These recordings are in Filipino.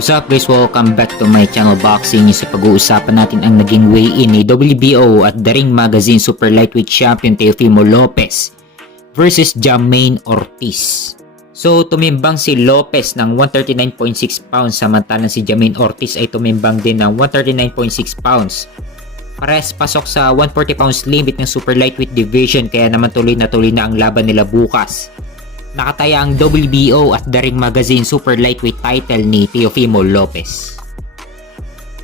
What's up guys, welcome back to my channel Boxing. Sa pag-uusapan natin ang naging weigh-in ni WBO at The Ring Magazine Super Lightweight Champion Teofimo Lopez versus Jamaine Ortiz. So tumimbang si Lopez ng 139.6 pounds samantalang si Jamaine Ortiz ay tumimbang din ng 139.6 pounds. Parehas pasok sa 140 pounds limit ng Super Lightweight Division kaya naman tuloy na ang laban nila bukas. Nakataya ang WBO at The Ring Magazine Super Lightweight title ni Teofimo Lopez.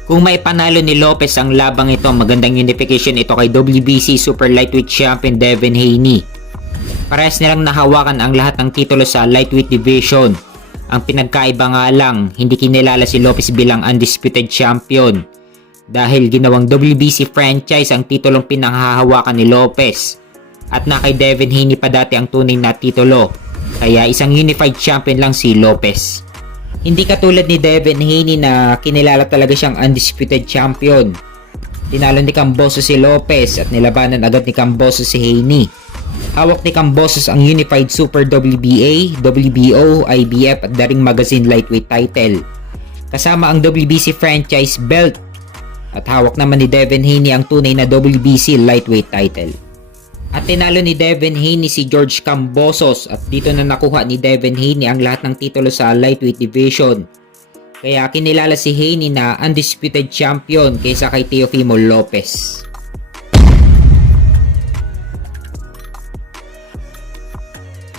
Kung may panalo ni Lopez ang labang ito, magandang unification ito kay WBC Super Lightweight Champion Devin Haney. Parehas nilang nahawakan ang lahat ng titulo sa Lightweight Division. Ang pinagkaiba nga lang, hindi kinilala si Lopez bilang undisputed champion dahil ginawang WBC franchise ang titulong pinanghahawakan ni Lopez at na kay Devin Haney pa dati ang tunay na titulo. Kaya isang unified champion lang si Lopez. Hindi katulad ni Devin Haney na kinilala talaga siyang undisputed champion. Tinalo ni Kambosos si Lopez at nilabanan agad ni Kambosos si Haney. Hawak ni Kambosos ang Unified Super WBA, WBO, IBF at The Ring Magazine Lightweight title. Kasama ang WBC franchise belt. At hawak naman ni Devin Haney ang tunay na WBC Lightweight title. At tinalo ni Devin Haney si George Kambosos at dito na nakuha ni Devin Haney ang lahat ng titulo sa Lightweight Division. Kaya kinilala si Haney na undisputed champion kaysa kay Teofimo Lopez.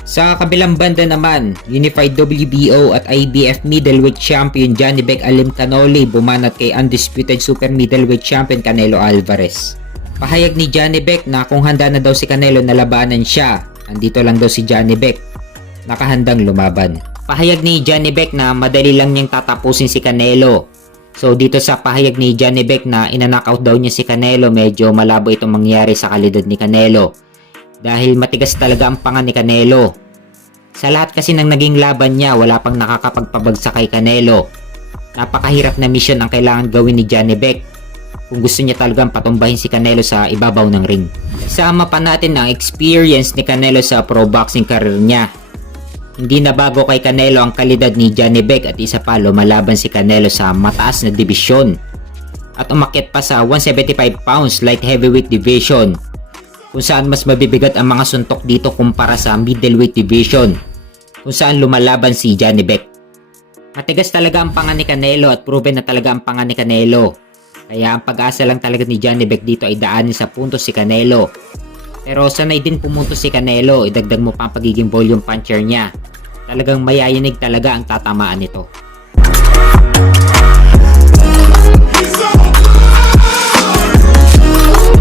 Sa kabilang banda naman, Unified WBO at IBF Middleweight Champion Johnny Bec Alim Canole bumanat kay undisputed Super Middleweight Champion Canelo Alvarez. Pahayag ni Johnny Bec na kung handa na daw si Canelo na labanan siya, andito lang daw si Johnny Bec, nakahandang lumaban. Pahayag ni Johnny Bec na madali lang niyang tatapusin si Canelo. So dito sa pahayag ni Johnny Bec na ina-knockout daw niya si Canelo, medyo malabo itong mangyari sa kalidad ni Canelo. Dahil matigas talaga ang panga ni Canelo. Sa lahat kasi ng naging laban niya, wala pang nakakapagpabagsak kay Canelo. Napakahirap na mission ang kailangan gawin ni Johnny Bec kung gusto niya talagang patumbahin si Canelo sa ibabaw ng ring. Isama pa natin ang experience ni Canelo sa pro boxing career niya. Hindi na bago kay Canelo ang kalidad ni Johnny Bec at isa pa lumalaban si Canelo sa mataas na dibisyon. At umakyat pa sa 175 pounds light heavyweight division kung saan mas mabibigat ang mga suntok dito kumpara sa middleweight division kung saan lumalaban si Johnny Bec. Matigas talaga ang panga ni Canelo at proven na talaga ang panga ni Canelo. Kaya ang pag-asa lang talaga ni Johnny Bec dito ay daanin sa puntos si Canelo. Pero sanay din pumuntos si Canelo, idagdag mo pa ang pagiging volume puncher niya. Talagang mayayanig talaga ang tatamaan nito.